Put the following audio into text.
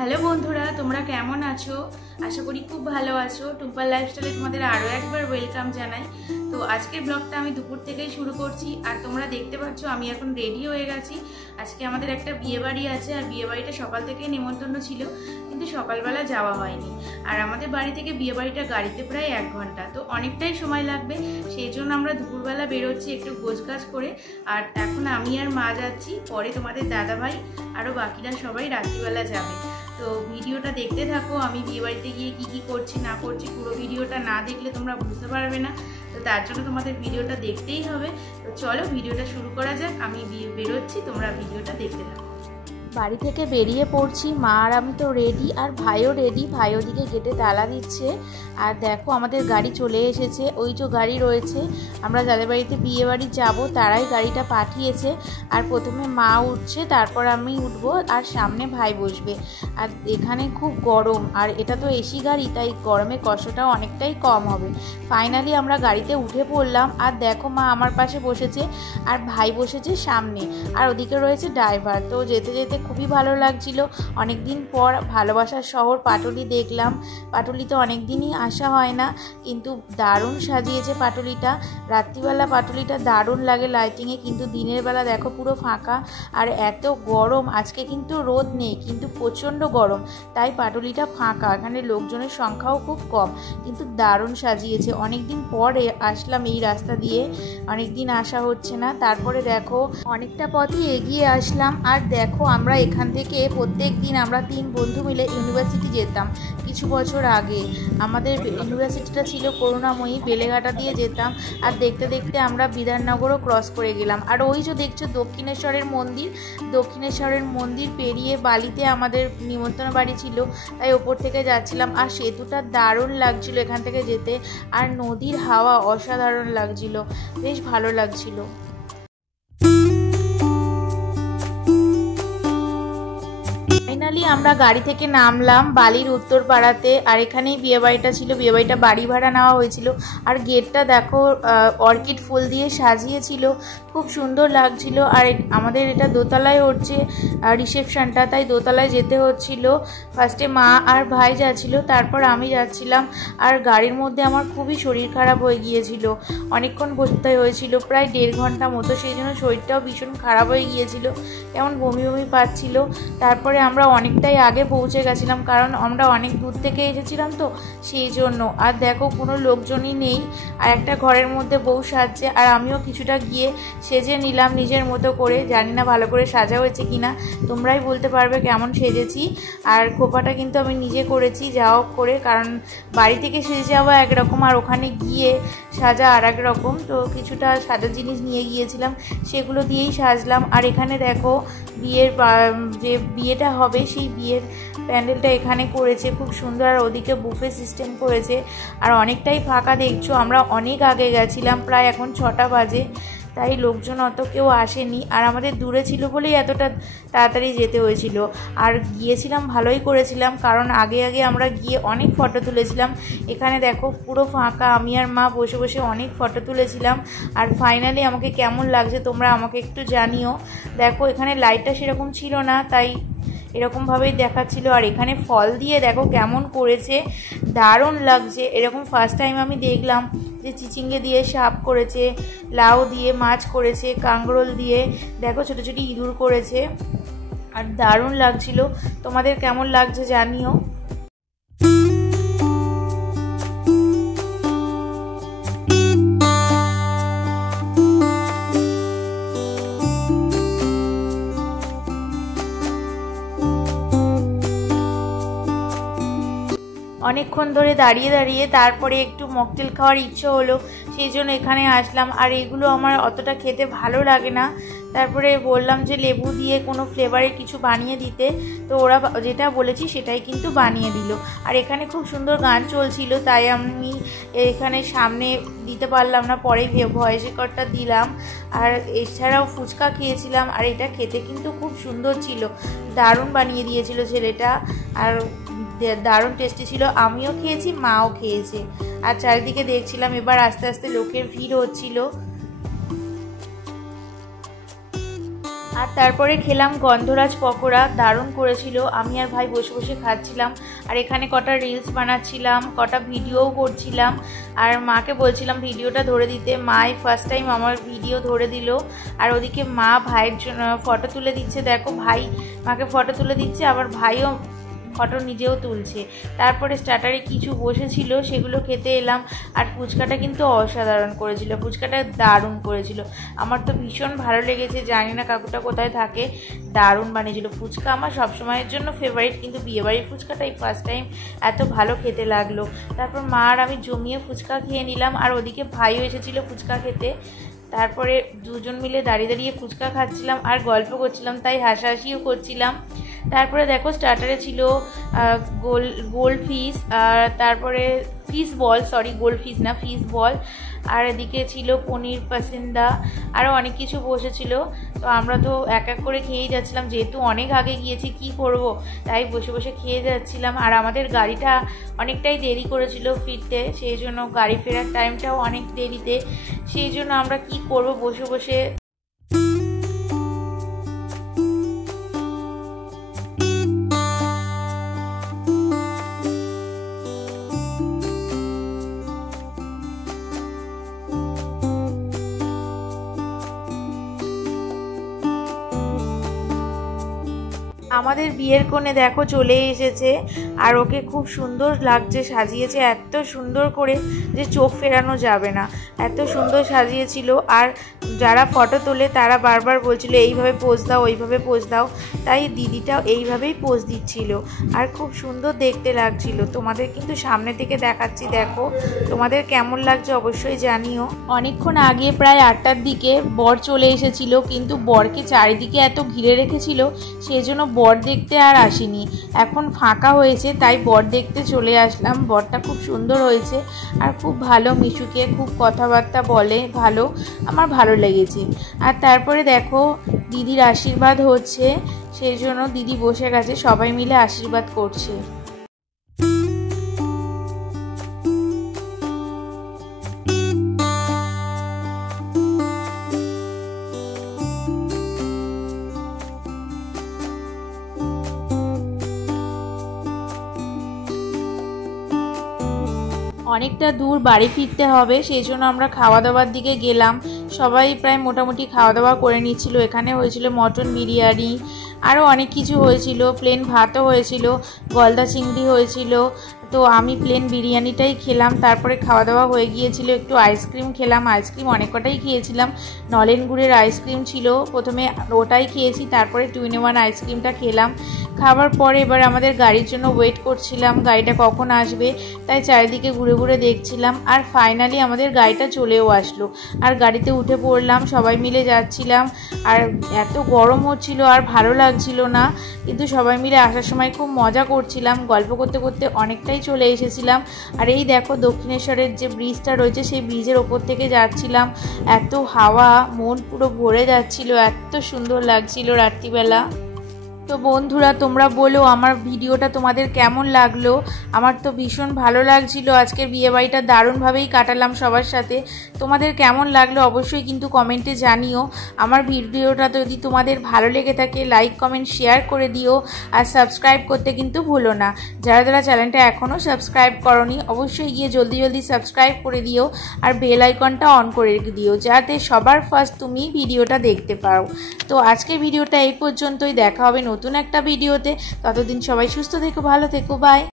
Hello বন্ধুরা, তোমরা কেমন আছো? আশা করি খুব ভালো আছো। টুম্পাল লাইফস্টাইলে তোমাদের আরও একবার ওয়েলকাম জানাই। তো আজকের ব্লগটা আমি দুপুর থেকেই শুরু করছি। আর তোমরা দেখতে পাচ্ছ আমি এখন রেডি হয়ে গেছি। আজকে আমাদের একটা বিয়েবাড়ি আছে, আর বিয়েবাড়িটা সকাল থেকেই নেমন্তন্ন ছিল, কিন্তু সকালবেলা যাওয়া হয়নি। আর আমাদের বাড়ি থেকে বিয়েবাড়িটা গাড়িতে প্রায় 1 ঘন্টা, তো অনেকটাই সময় লাগবে। সেই জন্য আমরা দুপুরবেলা বেরোচ্ছি একটু গোছগাছ করে। আর এখন আমি আর মা যাচ্ছি, পরে তোমাদের দাদাভাই আরও বাকিরা সবাই রাত্রিবেলা যাবে। তো ভিডিওটা দেখতে থাকো, আমি বিয়েবাড়িতে গিয়ে কি কি করছি না করছি। পুরো ভিডিওটা না দেখলে তোমরা বুঝতে পারবে না, তো তার জন্য তোমাদের ভিডিওটা দেখতেই হবে। তো চলো ভিডিওটা শুরু করা যাক। আমি বেরোচ্ছি, তোমরা ভিডিওটা দেখতে থাকো। বাড়ি থেকে বেরিয়ে পড়ছি, মা আর আমি তো রেডি, আর ভাইও রেডি। ভাই ওদিকে গেটে তালা দিচ্ছে। আর দেখো আমাদের গাড়ি চলে এসেছে, ওই যে গাড়ি রয়েছে। আমরা যাদের বাড়িতে বিয়ে বাড়ি যাবো তারাই গাড়িটা পাঠিয়েছে। আর প্রথমে মা উঠছে, তারপর আমি উঠবো, আর সামনে ভাই বসবে। আর এখানে খুব গরম, আর এটা তো এসি গাড়ি, তাই গরমের কষ্টটাও অনেকটাই কম হবে। ফাইনালি আমরা গাড়িতে উঠে পড়লাম। আর দেখো মা আমার পাশে বসেছে, আর ভাই বসেছে সামনে, আর ওদিকে রয়েছে ড্রাইভার। তো যেতে যেতে খুবই ভালো লাগছিল। অনেক দিন পর ভালোবাসার শহর পাটুলি দেখলাম। পাটুলিতে অনেক দিনই আসা হয় না, কিন্তু দারুণ সাজিয়েছে পাটুলিটা। রাত্রিবেলা পাটুলিটা দারুণ লাগে লাইটিংয়ে, কিন্তু দিনের বেলা দেখো পুরো ফাঁকা। আর এত গরম, আজকে কিন্তু রোদ নেই, কিন্তু প্রচণ্ড গরম, তাই পাটুলিটা ফাঁকা। এখানে লোকজনের সংখ্যাও খুব কম, কিন্তু দারুণ সাজিয়েছে। অনেক দিন পরে আসলাম এই রাস্তা দিয়ে, অনেক দিন আসা হচ্ছে না। তারপরে দেখো অনেকটা পথই এগিয়ে আসলাম। আর দেখো আমরা এখান থেকে প্রত্যেক দিন আমরা 3 বন্ধু মিলে ইউনিভার্সিটি যেতাম। কিছু বছর আগে আমাদের ইউনিভার্সিটিটা ছিল করুণাময়ী, বেলেঘাটা দিয়ে যেতাম। আর দেখতে দেখতে আমরা বিধাননগরও ক্রস করে গেলাম। আর ওই যে দেখছো দক্ষিণেশ্বরের মন্দির, দক্ষিণেশ্বরের মন্দির পেরিয়ে বালিতে আমাদের নিমন্ত্রণ বাড়ি ছিল, তাই ওপর থেকে যাচ্ছিলাম। আর সেতুটা দারুণ লাগছিল এখান থেকে যেতে, আর নদীর হাওয়া অসাধারণ লাগছিল, বেশ ভালো লাগছিল। ফাইনালি আমরা গাড়ি থেকে নামলাম বালির উত্তর পাড়াতে। আর এখানেই বিয়েবাড়িটা ছিল, বিয়েবাড়িটা বাড়ি ভাড়া নেওয়া হয়েছিল। আর গেটটা দেখো অর্কিড ফুল দিয়ে সাজিয়েছিল, খুব সুন্দর লাগছিল। আর আমাদের এটা দোতলায় হচ্ছে রিসেপশনটা, তাই দোতলায় যেতে হচ্ছিল। ফার্স্টে মা আর ভাই যাচ্ছিল, তারপর আমি যাচ্ছিলাম। আর গাড়ির মধ্যে আমার খুবই শরীর খারাপ হয়ে গিয়েছিল, অনেকক্ষণ বসতে হয়েছিল, প্রায় 1.5 ঘন্টা মতো। সেই জন্য শরীরটাও ভীষণ খারাপ হয়ে গিয়েছিল, কেমন বমি বমি পাচ্ছিল। তারপরে আমরা অনেকটাই আগে পৌঁছে গেছিলাম, কারণ আমরা অনেক দূর থেকে এসেছিলাম তো সেই জন্য। আর দেখো কোনো লোকজনই নেই, আর একটা ঘরের মধ্যে বউ সাজছে, আর আমিও কিছুটা গিয়ে সেজে নিলাম নিজের মতো করে। জানি না ভালো করে সাজা হয়েছে কিনা, তোমরাই বলতে পারবে কেমন সেজেছি। আর খোপাটা কিন্তু আমি নিজে করেছি যা হোক করে, কারণ বাড়ি থেকে সেজে যাওয়া একরকম, আর ওখানে গিয়ে সাজা আর এক রকম। তো কিছুটা সাজার জিনিস নিয়ে গিয়েছিলাম, সেগুলো দিয়েই সাজলাম। আর এখানে দেখো বিয়ের যে বিয়েটা হবে সেই বিয়ের প্যান্ডেলটা এখানে করেছে, খুব সুন্দর। আর ওদিকে বুফে সিস্টেম করেছে, আর অনেকটাই ফাঁকা দেখছো। আমরা অনেক আগে গেছিলাম, প্রায় এখন 6টা বাজে, তাই লোকজন অত কেউ আসেনি। আর আমাদের দূরে ছিল বলেই এতটা তাড়াতাড়ি যেতে হয়েছিল। আর গিয়েছিলাম ভালোই করেছিলাম, কারণ আগে আগে আমরা গিয়ে অনেক ফটো তুলেছিলাম। এখানে দেখো পুরো ফাঁকা, আমি আর মা বসে বসে অনেক ফটো তুলেছিলাম। আর ফাইনালি আমাকে কেমন লাগছে তোমরা আমাকে একটু জানিও। দেখো এখানে লাইটটা সেরকম ছিল না, তাই এরকমভাবেই দেখাচ্ছিল। আর এখানে ফল দিয়ে দেখো কেমন করেছে, দারুণ লাগছে। এরকম ফার্স্ট টাইম আমি দেখলাম যে চিচিঙ্গে দিয়ে সাপ করেছে, লাউ দিয়ে মাছ করেছে, কাঁকরোল দিয়ে দেখো ছোটো ছোটো ইঁদুর করেছে, আর দারুণ লাগছিল। তোমাদের কেমন লাগছে জানিও। অনেকক্ষণ ধরে দাঁড়িয়ে দাঁড়িয়ে তারপরে একটু মকটেল খাওয়ার ইচ্ছে হলো, সেই জন্য এখানে আসলাম। আর এগুলো আমার অতটা খেতে ভালো লাগে না, তারপরে বললাম যে লেবু দিয়ে কোনো ফ্লেভারে কিছু বানিয়ে দিতে, তো ওরা যেটা বলেছি সেটাই কিন্তু বানিয়ে দিল। আর এখানে খুব সুন্দর গান চলছিল, তাই আমি এখানে সামনে দিতে পারলাম না, পরে ভয়েস রেকর্ডটা দিলাম। আর এছাড়াও ফুচকা খেয়েছিলাম, আর এটা খেতে কিন্তু খুব সুন্দর ছিল, দারুণ বানিয়ে দিয়েছিল ছেলেটা, আর দারুণ টেস্টি ছিল। আমিও খেয়েছি, মাও খেয়েছে। আর চারিদিকে দেখছিলাম, এবার আস্তে আস্তে লোকের ভিড় হচ্ছিল। আর তারপরে খেলাম গন্ধরাজ পকোড়া, দারুণ করেছিল। আমি আর ভাই বসে বসে খাচ্ছিলাম, আর এখানে কটা রিলস বানাচ্ছিলাম, কটা ভিডিওও করছিলাম। আর মাকে বলছিলাম ভিডিওটা ধরে দিতে, মাই ফার্স্ট টাইম আমার ভিডিও ধরে দিল। আর ওদিকে মা ভাইয়ের জন্য ফটো তুলে দিচ্ছে, দেখো ভাই মাকে ফটো তুলে দিচ্ছে, আবার ভাইও ফটো নিজেও তুলছে। তারপরে স্টার্টারে কিছু বসেছিল, সেগুলো খেতে এলাম। আর ফুচকাটা কিন্তু অসাধারণ করেছিল, ফুচকাটা দারুণ করেছিল, আমার তো ভীষণ ভালো লেগেছে। জানি না কাকুটা কোথায় থাকে, দারুণ বানিয়েছিল। ফুচকা আমার সবসময়ের জন্য ফেভারিট, কিন্তু বিয়েবাড়ির ফুচকাটাই ফার্স্ট টাইম এত ভালো খেতে লাগলো। তারপর মা আর আমি জমিয়ে ফুচকা খেয়ে নিলাম, আর ওদিকে ভাইও এসেছিলো ফুচকা খেতে। তারপরে দুজন মিলে দাঁড়িয়ে দাঁড়িয়ে ফুচকা খাচ্ছিলাম আর গল্প করছিলাম, তাই হাসাহাসিও করছিলাম। তারপরে দেখো স্টার্টারে ছিল গোল্ড ফিশ, আর তারপরে fish ball, sorry gold fish না, ফিশ বল। আর এদিকে ছিল পনির পাসিন্দা, আরও অনেক কিছু বসেছিল। তো আমরা তো এক এক করে খেয়েই যাচ্ছিলাম, যেহেতু অনেক আগে গিয়েছি কি করব, তাই বসে বসে খেয়ে যাচ্ছিলাম। আর আমাদের গাড়িটা অনেকটাই দেরি করেছিল ফিরতে, সেই জন্য গাড়ি ফেরার টাইমটাও অনেক দেরিতে, সেই জন্য আমরা কি করব বসে বসে। আমাদের বিয়ের কোণে দেখো চলে এসেছে, আর ওকে খুব সুন্দর লাগছে, সাজিয়েছে এত সুন্দর করে যে চোখ ফেরানো যাবে না, এত সুন্দর সাজিয়েছিল। আর যারা ফটো তোলে তারা বারবার বলছিল এইভাবে পোজ দাও, ওইভাবে পোজ দাও, তাই দিদিটাও এইভাবেই পোজ দিচ্ছিল, আর খুব সুন্দর দেখতে লাগছিল। তোমাদের কিন্তু সামনে থেকে দেখাচ্ছি, দেখো তোমাদের কেমন লাগছে অবশ্যই জানিও। অনেকক্ষণ আগে প্রায় 8টার দিকে বর চলে এসেছিল, কিন্তু বরকে চারিদিকে এত ঘিরে রেখেছিল, সেই জন্য বর দেখতে আর আসিনি। এখন ফাঁকা হয়েছে তাই বর দেখতে চলে আসলাম। বরটা খুব সুন্দর হয়েছে আর খুব ভালো, মিশুকে খুব কথাবার্তা বলে, ভালো, আমার ভালো লেগেছে। আর তারপরে দেখো দিদির আশীর্বাদ হচ্ছে, সেই জন্য দিদি বসে গেছে, সবাই মিলে আশীর্বাদ করছে। অনেকটা দূর বাড়ি ফিরতে হবে, সেই জন্য আমরা খাওয়া দাওয়ার দিকে গেলাম। সবাই প্রায় মোটামুটি খাওয়া দাওয়া করে নিচ্ছিল। এখানে হয়েছিল মটন বিরিয়ানি, আরও অনেক কিছু হয়েছিল, প্লেন ভাতও হয়েছিল, গলদা চিংড়ি হয়েছিল। তো আমি প্লেন বিরিয়ানিটাই খেলাম। তারপরে খাওয়া দাওয়া হয়ে গিয়েছিল, একটু আইসক্রিম খেলাম, আইসক্রিম অনেক কটাই খেয়েছিলাম। নলেন গুড়ের আইসক্রিম ছিল, প্রথমে ওটাই খেয়েছি, তারপরে 2-in-1 আইসক্রিমটা খেলাম। খাবার পরে এবার আমাদের গাড়ির জন্য ওয়েট করছিলাম, গাড়িটা কখন আসবে, তাই চারিদিকে ঘুরে ঘুরে দেখছিলাম। আর ফাইনালি আমাদের গাড়িটা চলেও আসলো, আর গাড়িতে উঠে পড়লাম, সবাই মিলে যাচ্ছিলাম। আর এত গরম হচ্ছিল আর ভালো লাগছিল না, কিন্তু সবাই মিলে আসার সময় খুব মজা করছিলাম, গল্প করতে করতে অনেকটাই চলে এসেছিলাম। আর এই দেখো দক্ষিণেশ্বরের যে ব্রিজটা রয়েছে, সেই ব্রিজের ওপর থেকে যাচ্ছিলাম, এত হাওয়া, মন পুরো ভরে যাচ্ছিল, এত সুন্দর লাগছিল রাত্রিবেলা। তো বন্ধুরা তোমরা বলো আমার ভিডিওটা তোমাদের কেমন লাগলো। আমার তো ভীষণ ভালো লাগছিল, আজকের বিয়েবাড়িটা দারুণভাবেই কাটালাম সবার সাথে। তোমাদের কেমন লাগলো অবশ্যই কিন্তু কমেন্টে জানিও। আমার ভিডিওটা যদি তোমাদের ভালো লেগে থাকে লাইক কমেন্ট শেয়ার করে দিও, আর সাবস্ক্রাইব করতে কিন্তু ভুলো না। যারা যারা চ্যানেলটা এখনও সাবস্ক্রাইব করোনি অবশ্যই গিয়ে জলদি জলদি সাবস্ক্রাইব করে দিও, আর বেল আইকনটা অন করে দিও, যাতে সবার ফার্স্ট তুমি ভিডিওটা দেখতে পারো। তো আজকের ভিডিওটা এই পর্যন্তই, দেখা হবে নতুন একটা ভিডিওতে। ততদিন সবাই সুস্থ থেকো, ভালো থেকো, বাই।